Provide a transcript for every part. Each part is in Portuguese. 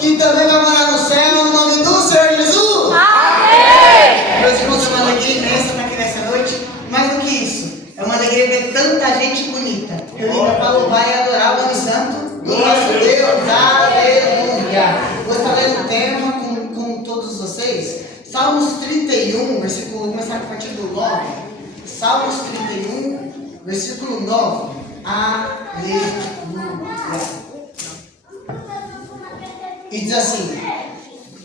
que também vai morar no céu, no nome do Senhor Jesus. Amém! Meus irmãos, é uma alegria imensa estar aqui nessa noite. Mais do que isso, é uma alegria ver tanta gente bonita reunida para louvar e adorar o nome santo do nosso Deus. Aleluia! Vou estar lendo o tema com todos vocês. Salmos 31, versículo, vou começar a partir do 9. Salmos 31, versículo 9. Aleluia! E diz assim: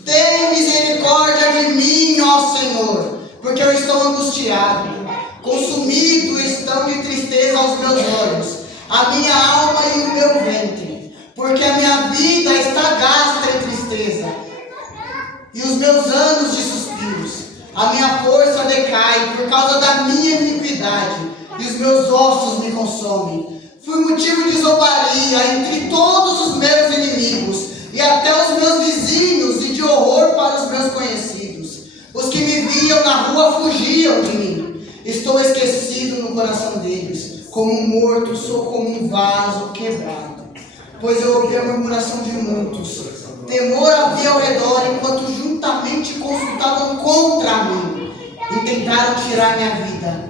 tem misericórdia de mim, ó Senhor, porque eu estou angustiado. Consumido estão de tristeza os meus olhos, a minha alma e o meu ventre, porque a minha vida está gasta em tristeza, e os meus anos de suspiros. A minha força decai por causa da minha iniquidade, e os meus ossos me consomem. Fui motivo de zombaria entre todos os meus inimigos, e até os meus vizinhos, e de horror para os meus conhecidos. Os que me viam na rua fugiam de mim. Estou esquecido no coração deles. Como morto, sou como um vaso quebrado. Pois eu ouvi a murmuração de muitos. Temor havia ao redor, enquanto juntamente consultavam contra mim. E tentaram tirar minha vida.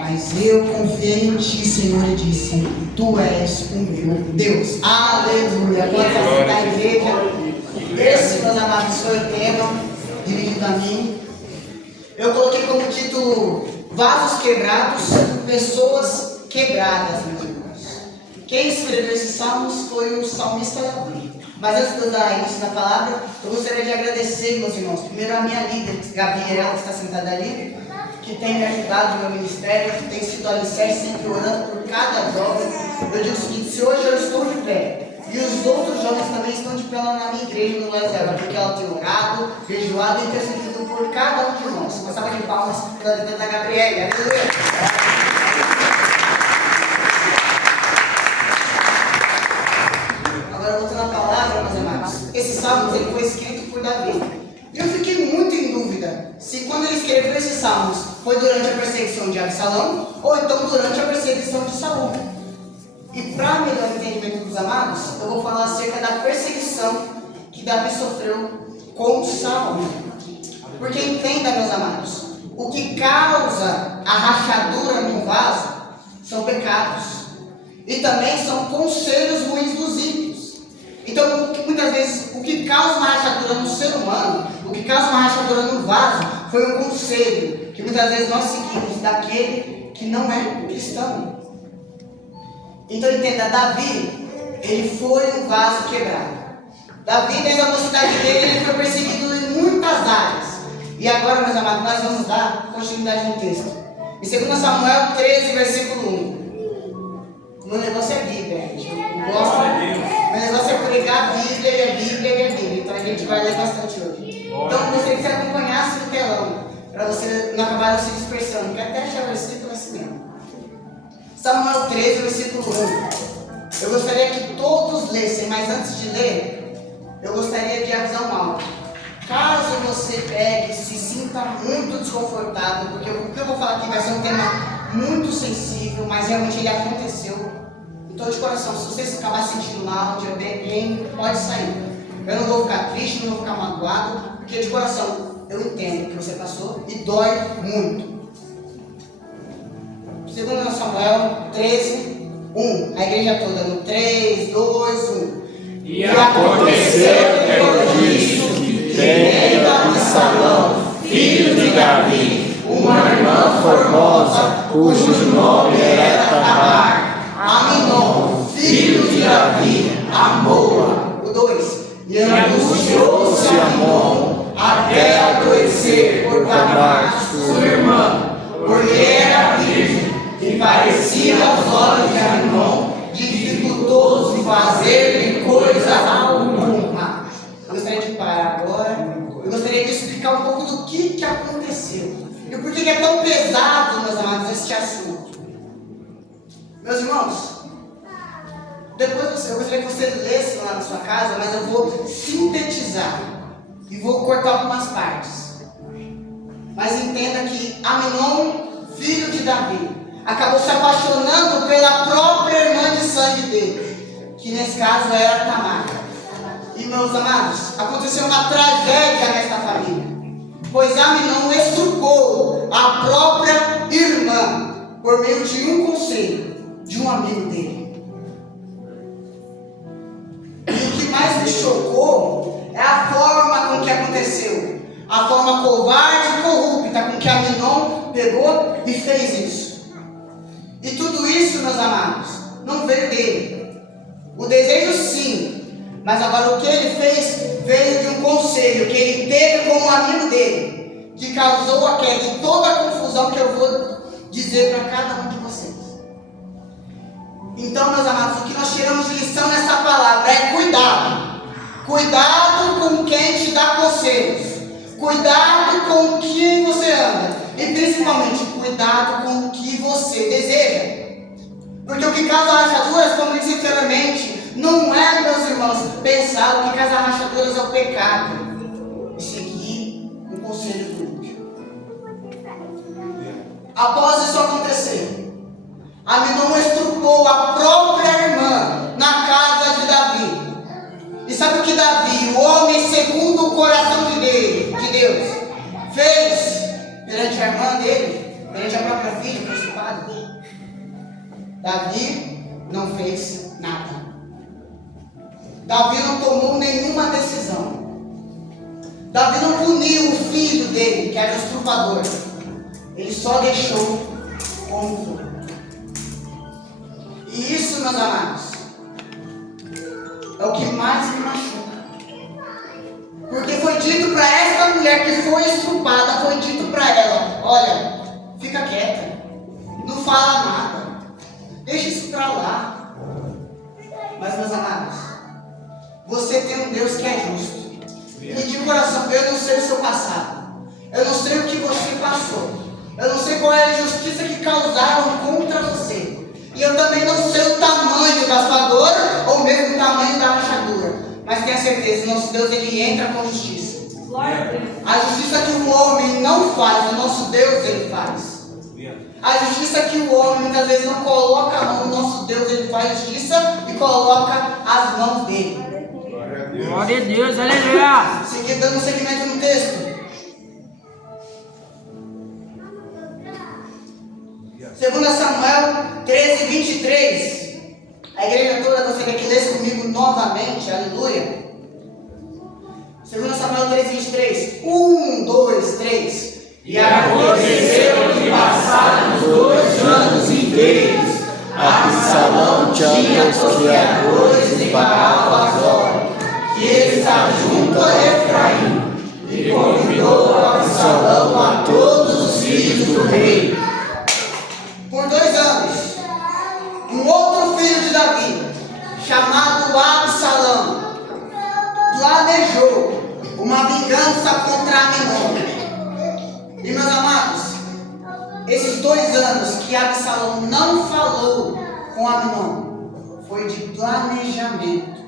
Mas eu confiei em ti, Senhor, e disse: tu és o meu Deus. Aleluia. Pode sentar a igreja. Esse, meus amados, foi o tema dirigido a mim. Eu coloquei como título: vasos quebrados, pessoas quebradas, meus irmãos. Quem escreveu esses salmos foi o salmista Davi. Mas antes de eu dar início na palavra, eu gostaria de agradecer, meus irmãos, primeiro a minha líder, Gabriela, que está sentada ali, que tem me ajudado no meu ministério, que tem sido alicerce, sempre orando por cada jovem. Eu digo o seguinte: se hoje eu estou de pé, e os outros jovens também estão de pé lá na minha igreja no Lazer, porque ela tem orado, jejuado e intercedido por cada um de nós. Uma salva de palmas pela vida da Gabriela. Aleluia! Agora voltando à palavra, meus amados, esse salmo ele foi escrito por Davi. E eu fiquei muito em dúvida se quando ele escreveu esses salmos foi durante a perseguição de Absalão ou então durante a perseguição de Saul. E para melhor entendimento dos amados, eu vou falar acerca da perseguição que Davi sofreu com Saul. Porque entenda, meus amados, o que causa a rachadura no vaso são pecados. E também são conselhos ruins dos ímpios. Então, muitas vezes, o que causa uma rachadura no ser humano, o que causa uma rachadura no vaso, foi um conselho que muitas vezes nós seguimos daquele que não é cristão. Então, entenda, Davi, ele foi um vaso quebrado. Davi, desde a mocidade dele, ele foi perseguido em muitas áreas. E agora, meus amados, nós vamos dar continuidade no texto. Em 2 Samuel 13, versículo 1. Meu negócio é Bíblia, gente. Eu gosto. Meu negócio é pregar a Bíblia e a Bíblia e a Bíblia. Então a gente vai ler bastante hoje. Então eu gostaria que você acompanhasse no telão, para você não acabar se dispersando, porque até achar o versículo é assim mesmo. Samuel 13, versículo 1. Eu gostaria que todos lessem, mas antes de ler, eu gostaria de avisar algo. Caso você pegue e se sinta muito desconfortável, porque o que eu vou falar aqui vai ser um tema muito sensível, mas realmente ele aconteceu. Então, de coração, se você se acabar sentindo mal, de bem, pode sair. Eu não vou ficar triste, não vou ficar magoado, porque de coração, eu entendo o que você passou e dói muito. 2 Samuel 13, 1. A igreja toda no 3, 2, 1. E aconteceu depois disso que tendo Absalão, filho de Davi, uma irmã formosa, cujo nome era Tamar, Aminon, filho de Davi, amou-a. O 2. E angustiou-se Amon até adoecer por Tamar, sua irmã, porque era virgem, e parecia aos olhos de Aminon dificultoso fazer-lhe coisa alguma. Eu gostaria de parar agora. Eu gostaria de explicar um pouco do que aconteceu. E por que é tão pesado, meus amados, este assunto. Meus irmãos, depois eu gostaria que você lesse lá na sua casa, mas eu vou sintetizar e vou cortar algumas partes. Mas entenda que Aminon, filho de Davi, acabou se apaixonando pela própria irmã de sangue dele, que nesse caso era Tamar. E Meus amados, aconteceu uma tragédia nesta família, pois Aminon estrupou a própria irmã por meio de um conselho de um amigo dele. E o que mais me chocou é a forma com que aconteceu, a forma covarde e corrupta com que Aminon pegou e fez isso. E tudo isso, meus amados, não veio dele. O desejo sim, mas agora o que ele fez veio de um conselho que ele teve com um amigo dele, que causou a queda e toda a confusão que eu vou dizer para cada um de vocês. Então, meus amados, o que nós tiramos de lição nessa palavra é cuidado. Cuidado com quem te dá conselhos. Cuidado com quem você anda. E principalmente, cuidado com o que você deseja. Porque o que causa rachaduras, como disse anteriormente, não é, meus irmãos, pensar o que causa rachaduras é o pecado. E seguir um conselho do ímpio. Após isso acontecer, Aminon estrupou a própria irmã na casa de Davi. E sabe o que Davi, o homem segundo o coração de Deus, fez perante a irmã dele, perante a própria filha, que foi estrupada? Davi não fez nada. Davi não tomou nenhuma decisão. Davi não puniu o filho dele, que era o estrupador. Ele só deixou como foi. E isso, meus amados, é o que mais me machuca. Porque foi dito para essa mulher que foi estrupada, foi dito para ela: olha, fica quieta, não fala nada, deixa isso para lá. Mas, meus amados, você tem um Deus que é justo. E de coração, eu não sei o seu passado, eu não sei o que você passou, eu não sei qual é a injustiça que causaram contra você. E eu também não sei o tamanho da sua dor, ou mesmo o tamanho da rachadura. Mas tenha certeza, o nosso Deus, ele entra com justiça. A justiça que o homem não faz, o nosso Deus, ele faz. A justiça que o homem muitas vezes não coloca a mão, o nosso Deus, ele faz justiça e coloca as mãos dele. Glória a Deus, aleluia. Seguindo, dando seguimento no texto. 2 Samuel 13, 23. A igreja toda gostaria que lesse comigo novamente, aleluia. 2 Samuel 13, 23. 1, 2, 3. E aconteceu que passados 2 anos inteiros, Absalão tinha tosqueadores em Baal-Hazor, que está junto a Efraim, e convidou Absalão a todos os filhos do rei. Por 2 anos, um outro filho de Davi, chamado Absalão, planejou uma vingança contra Aminon. E, meus amados, esses 2 anos que Absalão não falou com Aminon foi de planejamento.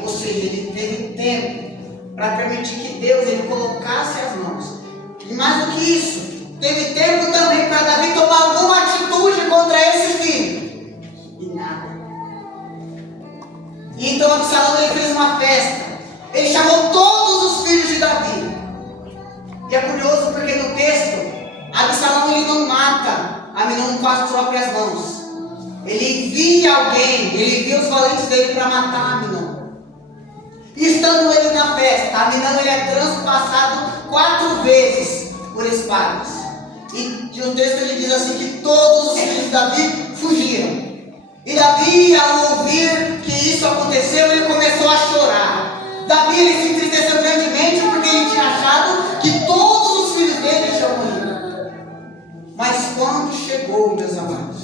Ou seja, ele teve tempo para permitir que Deus ele colocasse as mãos. E mais do que isso, teve tempo também para Davi tomar alguma atitude contra esse filho. E nada. E então Absalão ele fez uma festa. Ele chamou todos os filhos de Davi. E é curioso porque no texto, Absalão ele não mata Aminon com as próprias mãos. Ele envia alguém, ele envia os valentes dele para matar Aminon. E estando ele na festa, Aminon ele é transpassado 4 vezes por espadas. E o texto ele diz assim que todos os filhos de Davi fugiram. E Davi, ao ouvir que isso aconteceu, ele começou a chorar. Davi ele se entristeceu grandemente porque ele tinha achado que todos os filhos dele tinham morrido. Mas quando chegou, meus amados,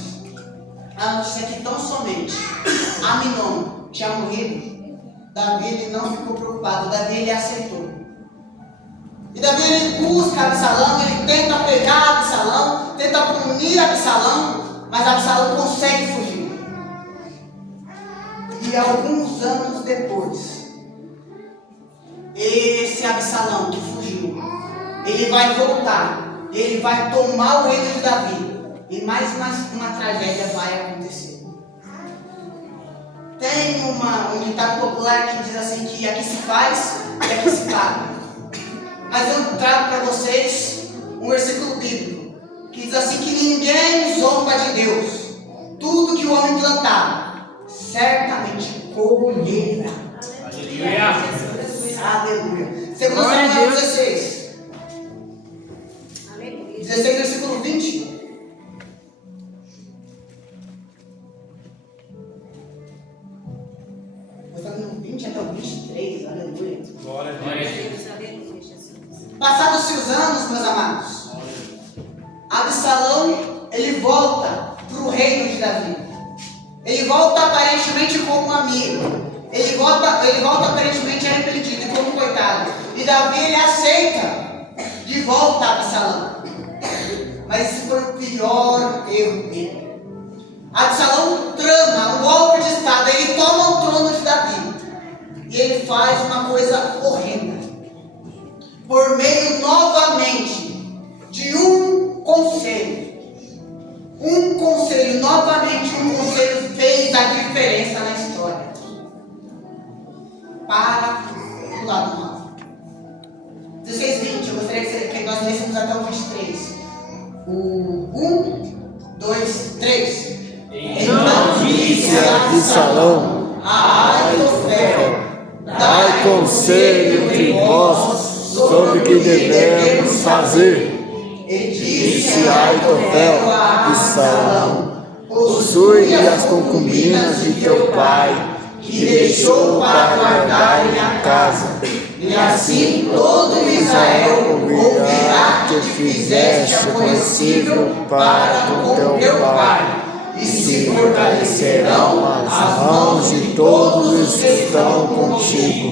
a notícia que tão somente Aminon tinha morrido, Davi ele não ficou preocupado, Davi ele aceitou. E Davi ele busca Absalão, ele tenta pegar Absalão, tenta punir Absalão, mas Absalão consegue fugir. E alguns anos depois, esse Absalão que fugiu, ele vai voltar, ele vai tomar o reino de Davi, e mais uma tragédia vai acontecer. Tem um ditado popular que diz assim que aqui se faz e aqui se paga. Mas eu trago para vocês um versículo bíblico que diz assim que ninguém zomba de Deus. Tudo que o homem plantar, certamente colherá. Aleluia. Segundo Samuel 16. 16, versículo 20. Do 20 até o 23, aleluia. Glória a Deus. Passados-se os anos, meus amados, Absalão, ele volta para o reino de Davi. Ele volta aparentemente como um amigo. Ele volta aparentemente arrependido, como um coitado. E Davi, ele aceita de volta Absalão. Mas esse foi o pior erro dele. Absalão trama um golpe de estado, ele toma o trono de Davi. E ele faz uma coisa horrenda. Por meio novamente de um conselho. Novamente um conselho fez a diferença na história. Para o lado mal. 16, 20, eu gostaria que nós lêssemos até o 23. O 1, 2, 3. Então disse Absalão a Aitofel: dai conselho entre vós sobre o que devemos fazer. E Disse Aitofel a Absalão: possui as concubinas de teu pai, que deixou para guardarem a casa. E assim todo Israel ouvirá que fizeste conhecível para com teu pai. E se fortalecerão as mãos de todos os que estão contigo.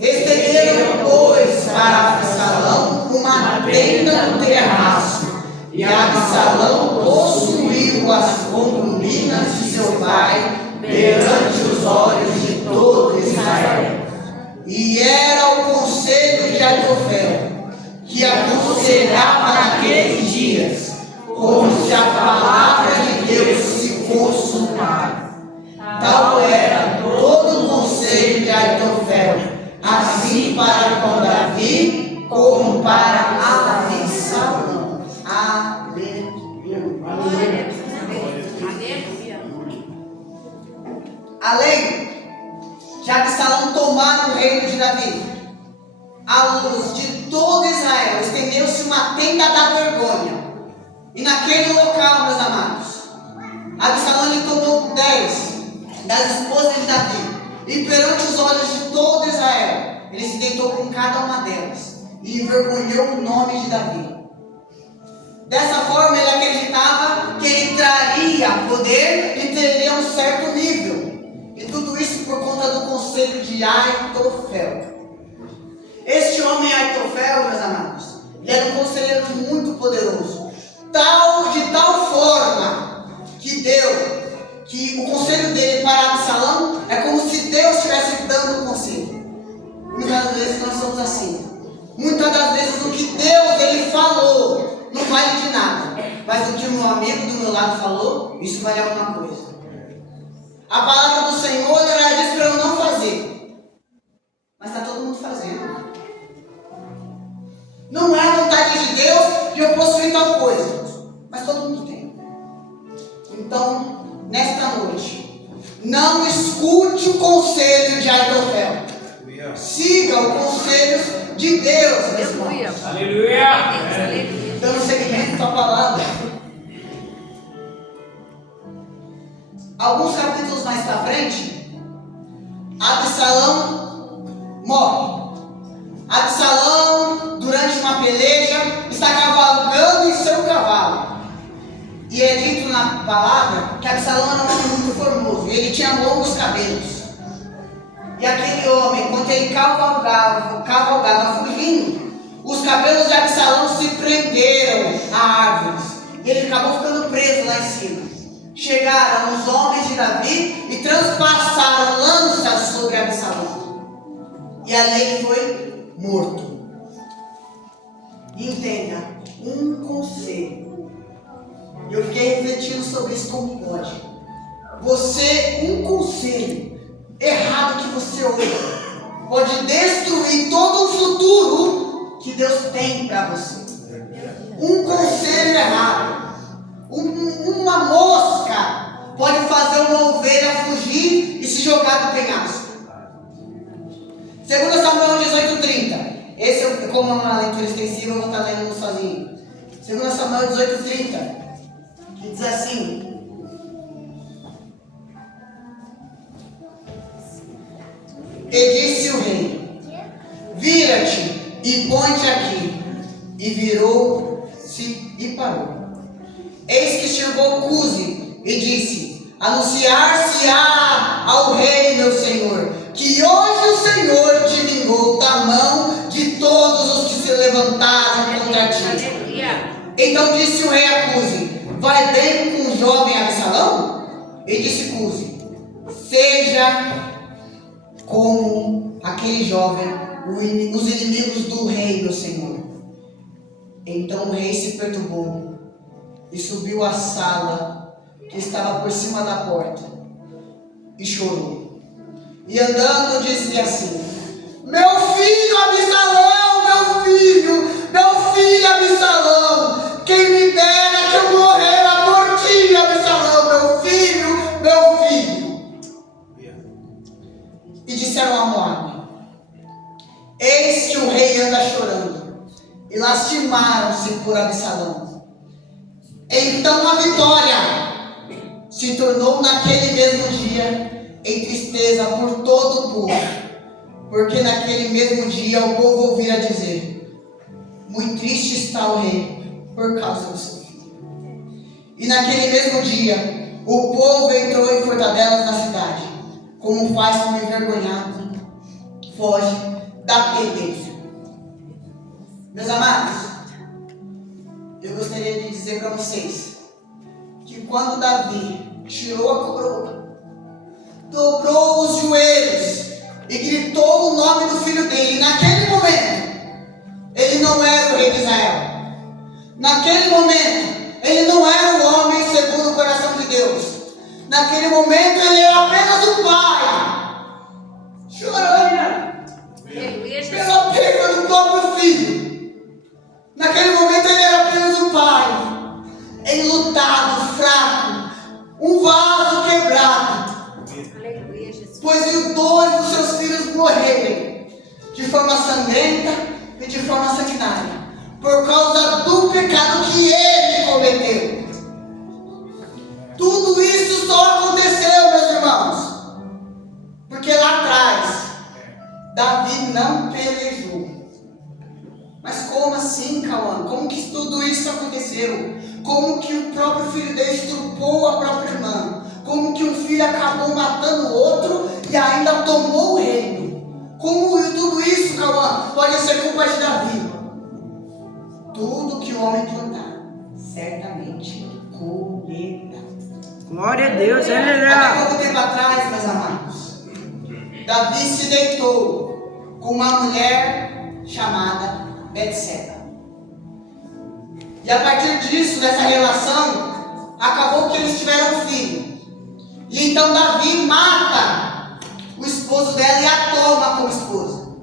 Estenderam, pois, para Absalão uma tenda no terraço. E Absalão possuiu as concubinas de seu pai perante os olhos de todo Israel. E era o conselho de Aitofel, que aconselhava naqueles dias, como se a palavra de Deus se consumar. Tal era todo o conselho de Aitofel, assim para com Davi, como para Absalão. Aleluia. Além de Absalão tomar o reino de Davi, à luz de todo Israel, estendeu-se uma tenda da vergonha. E naquele local, meus amados, Absalão ele tomou 10 das esposas de Davi. E perante os olhos de todo Israel, ele se deitou com cada uma delas e envergonhou o nome de Davi. Dessa forma, ele acreditava que ele traria poder e teria um certo nível. E tudo isso por conta do conselho de Aitofel. Este homem Aitofel, meus amados, ele era um conselheiro muito poderoso. De tal forma que o conselho dele para Absalão é como se Deus estivesse dando o conselho. Muitas vezes nós somos assim. Muitas das vezes o que Deus ele falou não vale de nada. Mas o que o meu amigo do meu lado falou, isso vale alguma coisa. A palavra do Senhor era disso para eu não fazer. Mas está todo mundo fazendo. Não é a vontade de Deus de eu possuir tal coisa. Mas todo mundo tem. Então, nesta noite, não escute o conselho de Aitofel. Siga o conselho de Deus, meus irmãos. Aleluia. Dando seguimento à palavra. Alguns capítulos mais para frente, Absalão morre. Absalão, durante uma peleja, está cavalgando em seu cavalo. E é dito na palavra que Absalão era um homem muito formoso. E ele tinha longos cabelos. E aquele homem, quando ele cavalgava fugindo, os cabelos de Absalão se prenderam a árvores. E ele acabou ficando preso lá em cima. Chegaram os homens de Davi e transpassaram lanças sobre Absalão. E ali ele foi morto. E entenda, um conselho. Eu fiquei refletindo sobre isso como pode. um conselho errado que você ouve pode destruir todo o futuro que Deus tem para você. Um conselho errado, uma mosca pode fazer uma ovelha fugir e se jogar do penhasco. 2 Samuel 18:30. Esse é como uma leitura extensiva, eu vou estar lendo sozinho. 2 Samuel 18:30, que diz assim: E disse o rei: vira-te e põe-te aqui. E virou-se e parou. Eis que chegou Cusi e disse: anunciar-se-á ao rei meu senhor, que hoje o Senhor te vingou da mão de todos os que se levantaram contra ti. Então disse o rei a Cusi: vai bem com o jovem Absalão? E disse Cusi: seja como aquele jovem, os inimigos do rei, meu senhor. Então o rei se perturbou e subiu à sala que estava por cima da porta e chorou. E andando disse assim: meu filho Absalão, meu filho Absalão, quem me dera que eu morrera por ti, Absalão, meu filho. E disseram a Moabe: eis que o rei anda chorando. E lastimaram-se por Absalão. Então a vitória se tornou naquele mesmo dia em tristeza por todo o povo, porque naquele mesmo dia o povo ouvira dizer: muito triste está o rei por causa do seu filho. E naquele mesmo dia o povo entrou em fortadelas na cidade, como faz um envergonhado foge da peleja. Meus amados, eu gostaria de dizer para vocês que quando Davi tirou a coroa, dobrou os joelhos e gritou o nome do filho dele, naquele momento ele não era o rei de Israel. Naquele momento ele não era o homem segundo o coração de Deus. Naquele momento ele era apenas o pai, chorando pela perda do próprio filho. Naquele momento ele era apenas o pai, enlutado, fraco, um vaso quebrado, pois viu dois dos seus filhos morrerem de forma sangrenta e de forma sanguinária, por causa do pecado que ele cometeu. Tudo isso só aconteceu, meus irmãos, porque lá atrás Davi não pelejou. Mas como assim, Cauã? Como que tudo isso aconteceu? Como que o próprio filho dele estrupou a própria irmã? Como que um filho acabou matando o outro e ainda tomou o reino? Como tudo isso, Cauã, pode ser culpa de Davi? Tudo que o homem plantar, certamente colherá. Glória a Deus, aleluia. Há pouco tempo atrás, meus amados, Davi se deitou com uma mulher chamada Betseba. E a partir disso, dessa relação, acabou que eles tiveram um filho. E então Davi mata o esposo dela e a toma como esposa.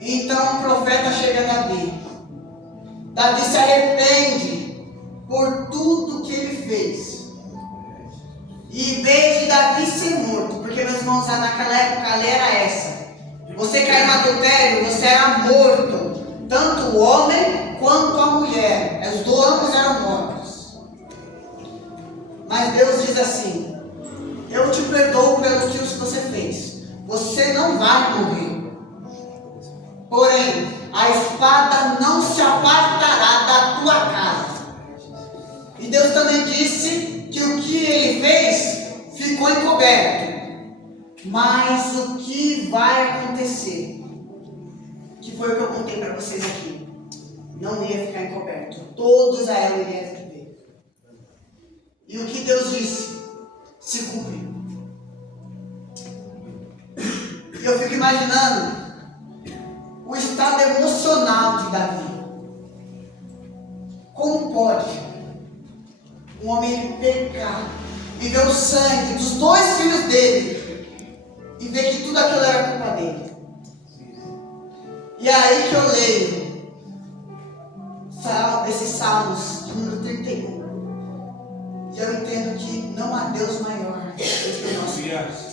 E então o profeta chega a Davi. Davi se arrepende por tudo que ele fez. E em vez de Davi ser morto, porque meus irmãos, naquela época a lei era essa: você cair no adultério, você era morto, tanto o homem quanto a mulher, os dois ambos eram mortos. Mas Deus diz assim: eu te perdoo pelo que você fez, você não vai morrer, porém a espada não se apartará da tua casa. E Deus também disse que o que ele fez ficou encoberto. Mas o que vai acontecer, que foi o que eu contei para vocês aqui, não ia ficar encoberto. Todo Israel iria ver. E o que Deus disse se cumpriu. E eu fico imaginando o estado emocional de Davi. Como pode um homem ele pecar e ver o sangue dos 2 filhos dele e ver que tudo aquilo era culpa dele. E é aí que eu leio esses Salmos de número 31. E eu entendo que não há Deus maior do que o nosso Deus.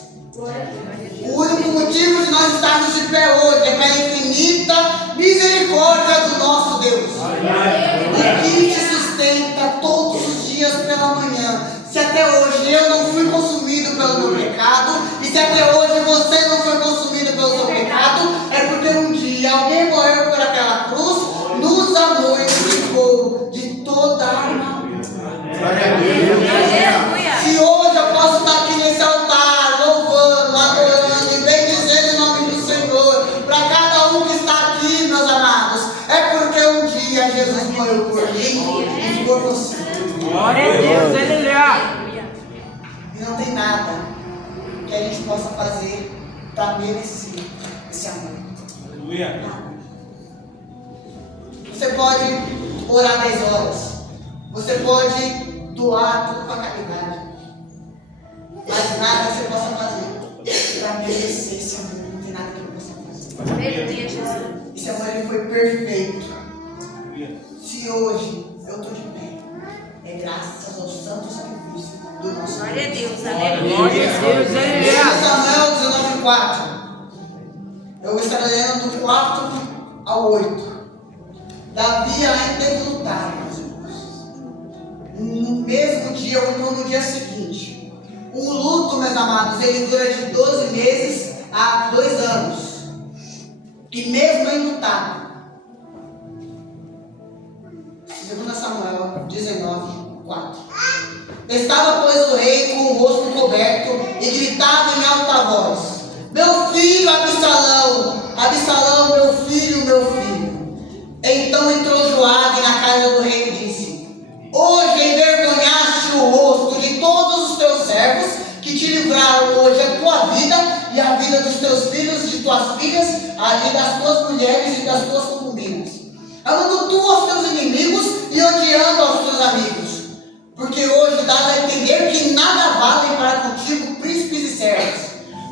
O único motivo de nós estarmos de pé hoje é pela infinita misericórdia do nosso Deus. O que te sustenta todos os dias pela manhã. Se até hoje eu não fui consumido pelo meu pecado, e se até hoje você não foi consumido pelo seu pecado, é porque um dia alguém morreu por aquela cruz, nos amou e nos livrou de toda a armadura. Se hoje eu posso estar aqui nesse altar, louvando, adorando e bendizendo o nome do Senhor, para cada um que está aqui, meus amados, é porque um dia Jesus morreu por mim e por você. Glória a Deus, aleluia. E não tem nada que a gente possa fazer para merecer esse amor. Aleluia. Você pode orar 10 horas. Você pode doar tudo para a caridade. Mas nada que você possa fazer para merecer esse amor. Não tem nada que eu possa fazer. Aleluia, Jesus. Esse amor ele foi perfeito. Aleluia. Se hoje eu estou de pé, é graças ao santo sacrifício do nosso Glória a Deus. Deus, aleluia. Glória a Deus, 1 aleluia. Samuel 19:4. Eu estarei lendo do 4 ao 8. Davi ainda em lutar, meus irmãos. No mesmo dia, ou então no dia seguinte. O luto, meus amados, ele dura de 12 meses a 2 anos. E mesmo em lutar. 2 Samuel 19:4. Estava, pois, o rei com o rosto coberto e gritava em alta voz: meu filho Absalão, Absalão, meu filho, meu filho. Então entrou Joabe na casa do rei e disse: hoje envergonhaste o rosto de todos os teus servos que te livraram hoje a tua vida e a vida dos teus filhos e de tuas filhas, a vida das tuas mulheres e das tuas concubinas, amando tu aos teus inimigos e odiando aos teus amigos. Porque hoje dás a entender que nada valem para contigo príncipes e servos.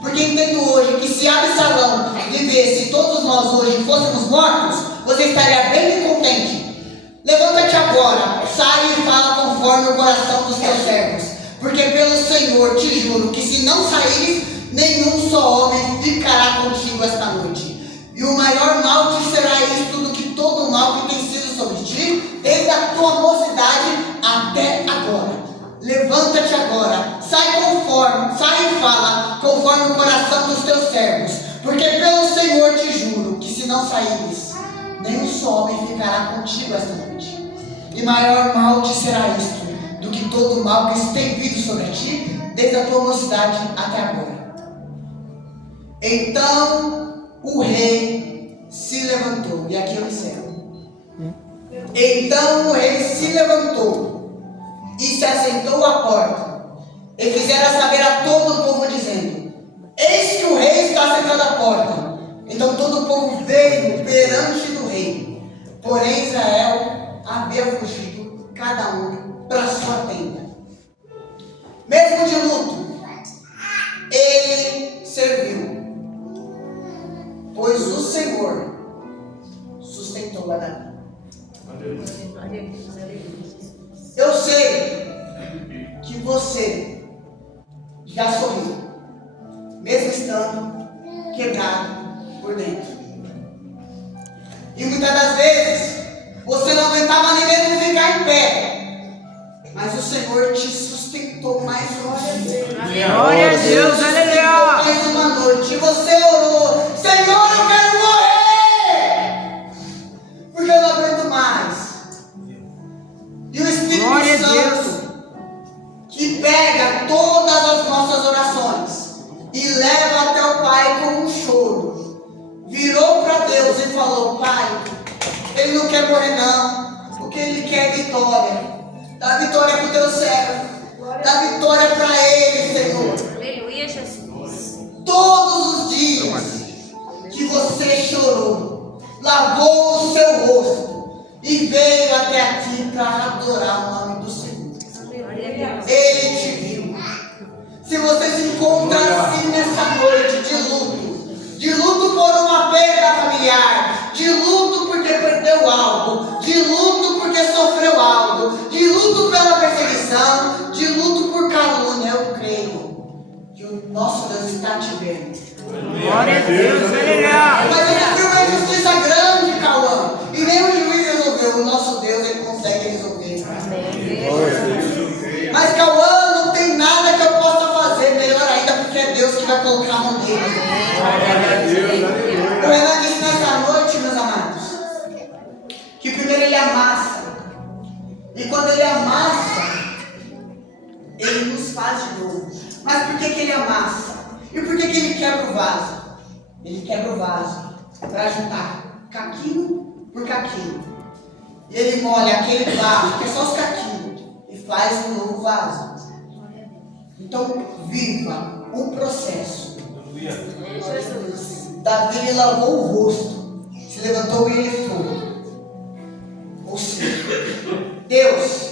Porque entendo hoje que se Absalão vivesse e todos nós hoje fôssemos mortos, você estaria bem contente. Levanta-te agora, sai e fala conforme o coração dos teus servos. Porque pelo Senhor te juro que se não saíres, nenhum só homem ficará contigo esta noite. E o maior mal te será isto do que todo o mal que tem sido sobre ti, desde a tua mocidade até agora. Levanta-te agora, sai e fala conforme o coração dos teus servos. Porque pelo Senhor te juro que se não saíres, nenhum só homem ficará contigo esta noite. E maior mal te será isto do que todo o mal que se tem vindo sobre ti, desde a tua mocidade até agora. Então o rei se levantou, e aqui eu encerro. Então o rei se levantou e se assentou à porta, e fizera saber a todo o povo, dizendo: eis que o rei está sentado à porta. Então todo o povo veio perante do rei. Porém Israel havia fugido, cada um para sua tenda. Mesmo de luto, ele serviu, pois o Senhor sustentou a Davi. Eu sei que você já sorriu, mesmo estando quebrado por dentro. E muitas das vezes você não aguentava nem mesmo ficar em pé, mas o Senhor te sustentou mais uma vez. Glória a Deus, aleluia. Mais uma noite, e você orou: Senhor, eu quero morrer, porque eu não aguento mais. E o Espírito Glória a Santo, que pega todas as nossas orações e leva até o Pai com um choro, virou para Deus e falou: Pai, ele não quer morrer não, o que ele quer é vitória. Dá vitória para o teu servo, dá vitória para ele, Senhor. Aleluia, Jesus. Todos os dias que você chorou, lavou o seu rosto e veio até aqui para adorar o nome do Senhor. Ele te viu. Se você se encontra assim nessa noite de luto por uma perda familiar, de luto porque perdeu algo, de luto porque sofreu algo, de luto pela perseguição, de luto por calúnia, eu creio que o nosso Deus está te vendo. Glória a Deus, aleluia. Mas ele sofreu uma injustiça grande, Cauã, e nem o juiz resolveu. O nosso Deus, ele consegue resolver. Mas Cauã, não tem nada que eu possa fazer, melhor ainda, porque é Deus que vai colocar a mão dele. O Renan disse nessa noite, meus amados, que primeiro ele amassa, e quando ele amassa, ele nos faz de novo. Mas por que ele amassa? E por que ele quebra o vaso? Ele quebra o vaso para juntar caquinho por caquinho. E ele molha aquele vaso, que é só os caquinhos, e faz um novo vaso. Então, viva o processo. Davi ele lavou o rosto, se levantou e ele foi. Ou seja, Deus,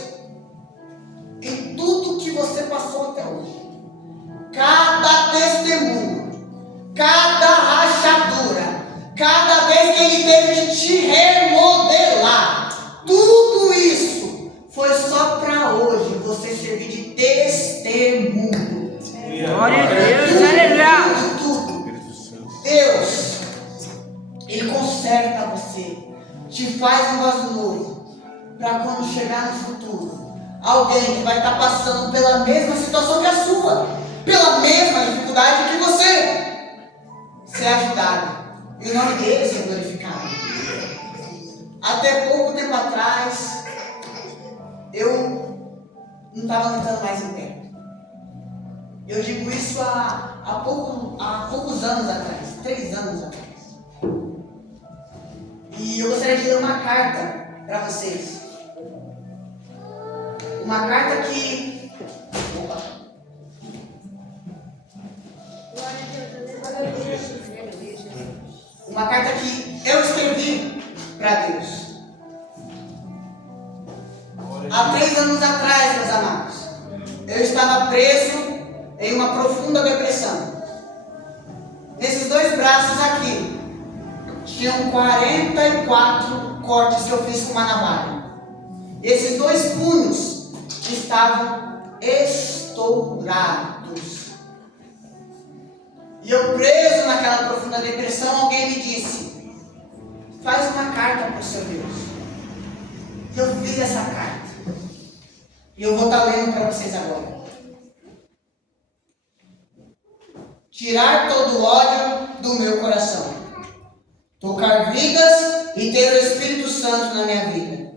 em tudo que você passou até hoje, cada testemunho, cada rachadura, cada vez que ele teve que te remodelar, tudo isso foi só para hoje você servir de testemunho. Glória a Deus, aleluia. Tudo. Deus, ele conserta você, te faz um vaso novo, para quando chegar no futuro, alguém que vai estar passando pela mesma situação que a sua, pela mesma dificuldade que você, ser ajudado e o nome dele ser glorificado. Até pouco tempo atrás, eu não estava lutando mais em pé. Eu digo isso há poucos anos atrás, 3 anos atrás. E eu gostaria de ler uma carta para vocês. Uma carta que... Uma carta que eu escrevi para Deus. Há 3 anos atrás, meus amados, eu estava preso em uma profunda depressão. Nesses 2 braços aqui, tinham 44 cortes que eu fiz com uma navalha. E esses 2 punhos estavam estourados. E eu preso naquela profunda depressão, alguém me disse: faz uma carta para o seu Deus. E eu fiz essa carta. E eu vou estar lendo para vocês agora. Tirar todo o ódio do meu coração. Tocar vidas e ter o Espírito Santo na minha vida.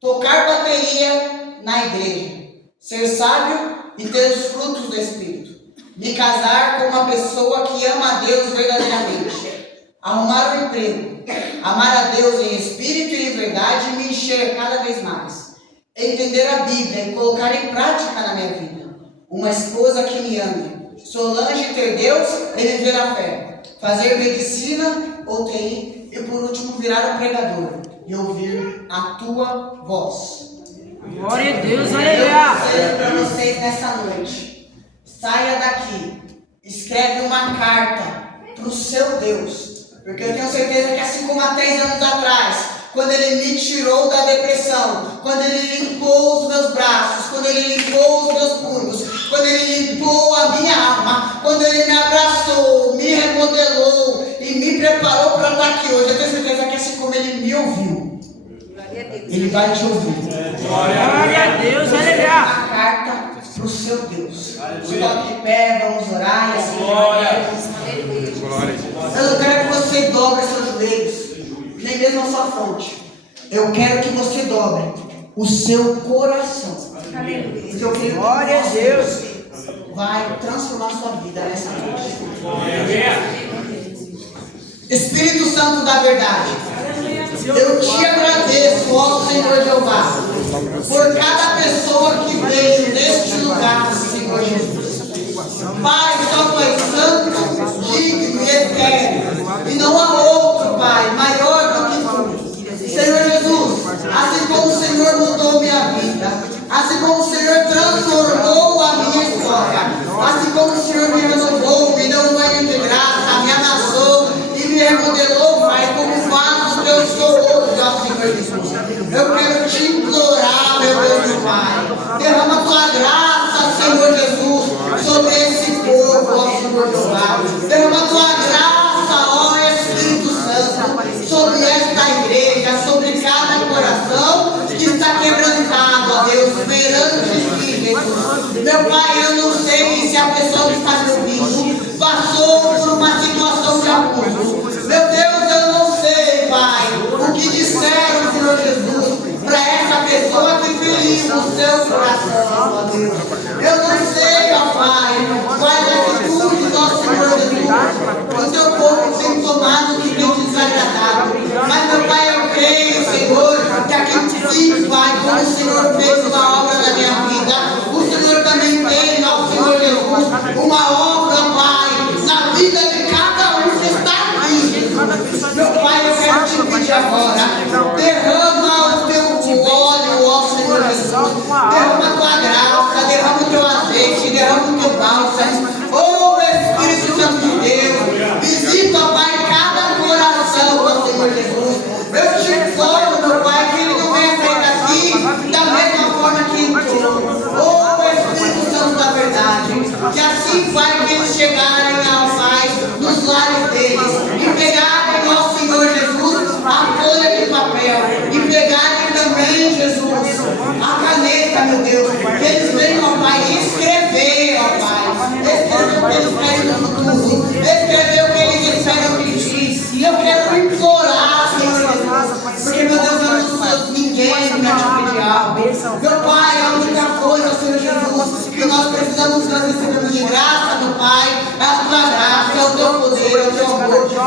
Tocar bateria na igreja. Ser sábio e ter os frutos do Espírito. Me casar com uma pessoa que ama a Deus verdadeiramente. Arrumar um emprego. Amar a Deus em espírito e em verdade e me encher cada vez mais. Entender a Bíblia e colocar em prática na minha vida. Uma esposa que me ame. Solange ter Deus e viver a fé. Fazer medicina ou TI e por último virar um pregador e ouvir a tua voz. Glória a Deus, Eu aleluia. desejo para vocês nessa noite. Saia daqui, escreve uma carta para o seu Deus, porque eu tenho certeza que assim como há 3 anos atrás, quando ele me tirou da depressão, quando ele limpou os meus braços, quando ele limpou os meus punhos, quando ele limpou a minha alma, quando ele me abraçou, me remodelou e me preparou para estar aqui hoje, eu tenho certeza que assim como ele me ouviu, ele vai te ouvir. Glória a Deus, aleluia. Uma carta para o seu Deus. Se coloque de pé, vamos orar e assim eu não quero que você dobre seus joelhos, nem mesmo a sua fronte. Eu quero que você dobre o seu coração. Porque eu creio Glória a que Deus. vai transformar sua vida nessa noite. Espírito Santo da verdade, eu te agradeço, ó Senhor Jeová, por cada pessoa que veio neste lugar, Senhor Jesus. Pai, só tu és santo, digno e eterno, e não há outro, Pai, maior do que tu. Senhor Jesus, assim como o Senhor mudou minha vida, assim como o Senhor transformou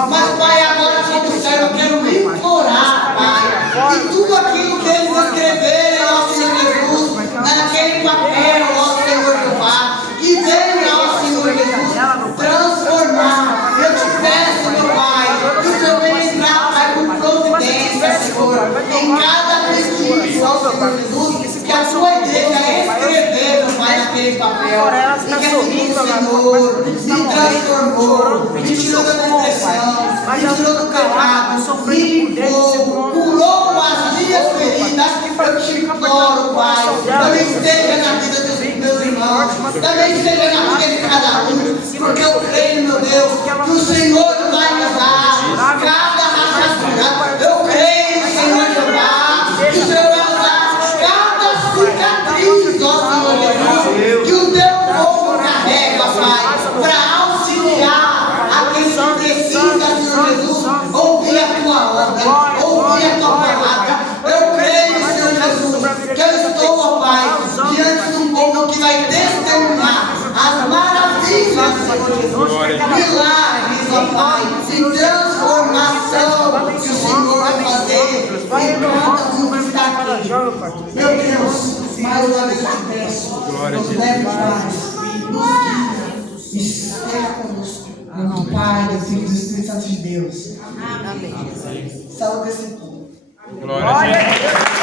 Mas, Pai, agora como servo, eu quero implorar, Pai, que tudo aquilo que eles escreverem, ó Senhor Jesus, naquele papel, ó Senhor Jeová, que venha, ó Senhor Jesus, transformar. Eu te peço, meu Pai, que o Senhor venha entrar, Pai, com providência, Senhor, em cada prestígio, ó Senhor Jesus, que a tua igreja escrever, meu Pai, naquele papel, e que assim o Senhor me transformou, me tirou da depressão, me tirou do pecado, limpou, curou as minhas feridas. Eu te imploro, Pai, também esteja na vida dos meus irmãos, também esteja na vida de cada um, porque eu creio, meu Deus, que o Senhor vai me dar cada rachadura. Eu creio, Senhor Jeová, que o Senhor vai usar cada cicatriz, ó Senhor Jesus, que o teu povo carrega, Pai, para auxiliar aqueles que precisam, Senhor Jesus, ouvir a tua obra, ouvir a tua palavra. Eu creio, Senhor Jesus, que eu estou, ó Pai, diante de um povo que vai testemunhar as maravilhas, Senhor Jesus, milagres, ó Pai, de transformação que o Senhor vai fazer em cada um que está aqui. Meu Deus, mais uma vez eu te peço, nos leve mais, nos guie, esteja conosco, em nome do Pai, do Filho e do Espírito Santo de Deus. Amém. Saúde esse povo. Glória a Deus.